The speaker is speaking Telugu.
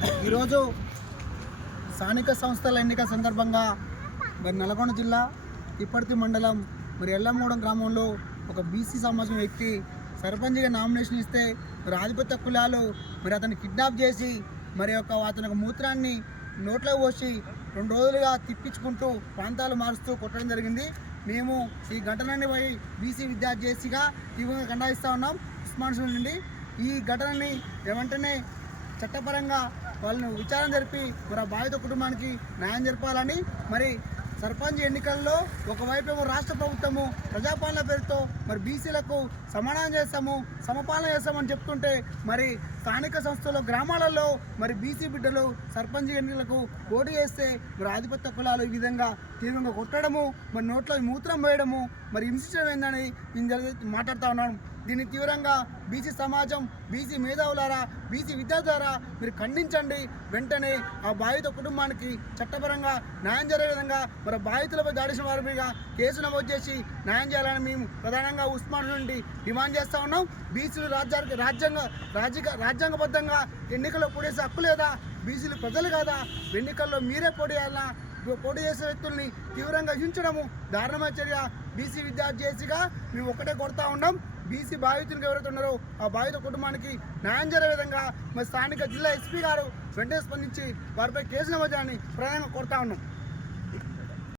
ఈరోజు స్థానిక సంస్థల ఎన్నిక సందర్భంగా మరి నల్గొండ జిల్లా ఇప్పటి మండలం మరి ఎల్లమూడెం గ్రామంలో ఒక బీసీ సమాజం వ్యక్తి సర్పంచ్గా నామినేషన్ ఇస్తే మరి ఆధిపత్య కులాలు మరి అతన్ని కిడ్నాప్ చేసి మరి యొక్క అతని యొక్క మూత్రాన్ని నోట్లో పోసి రెండు రోజులుగా తిప్పించుకుంటూ ప్రాంతాలు మారుస్తూ కొట్టడం జరిగింది. మేము ఈ ఘటనని పోయి బీసీ విద్యార్థిగా తీవ్రంగా ఖండాయిస్తూ ఉన్నాం. ఉస్మాన్ నుండి ఈ ఘటనని వెంటనే చట్టపరంగా వాళ్ళని విచారణ జరిపి మరి ఆ బాధిత కుటుంబానికి న్యాయం జరపాలని. మరి సర్పంచ్ ఎన్నికల్లో ఒకవైపేమో రాష్ట్ర ప్రభుత్వము ప్రజాపాలన పేరుతో మరి బీసీలకు సమానం చేస్తాము సమపాలన చేస్తామని చెప్తుంటే మరి స్థానిక సంస్థలు గ్రామాలలో మరి బీసీ బిడ్డలు సర్పంచ్ ఎన్నికలకు పోటీ చేస్తే మరి ఆధిపత్య కులాలు ఈ విధంగా తీవ్రంగా కొట్టడము మరి నోట్లో మూత్రం వేయడము మరి హింసించడం ఏందని నేను మాట్లాడుతూ ఉన్నాను దీన్ని తీవ్రంగా బీసీ సమాజం బీసీ మేధావులారా బీసీ విద్యార్థులారా మీరు ఖండించండి. వెంటనే ఆ బాధిత కుటుంబానికి చట్టపరంగా న్యాయం జరిగే విధంగా మరి బాధితులపై దాడిసిన వారి మీద కేసు నమోదు చేసి న్యాయం చేయాలని మేము ప్రధానంగా ఉస్మాన్ నుండి డిమాండ్ చేస్తూ ఉన్నాం. బీసీలు రాజ్యానికి రాజ్యాంగ రాజ్య రాజ్యాంగబద్ధంగా ఎన్నికల్లో పోటీసే హక్కు లేదా? బీసీలు ప్రజలు కాదా? ఎన్నికల్లో మీరే పోటీ చేయాలన్నా పోటీ చేసే వ్యక్తుల్ని తీవ్రంగా హించడము దారుణమైన చర్య. బీసీ విద్యార్థి చేసిగా మేము ఒకటే కొడతా ఉన్నాం. బీసీ బాధితులకు ఎవరైతే ఉన్నారో ఆ బాధిత కుటుంబానికి న్యాయం జరిగే విధంగా మరి స్థానిక జిల్లా ఎస్పీ గారు వెంటనే స్పందించి వారిపై కేసు నమోదాన్ని ప్రధానంగా కోరుతా ఉన్నాం.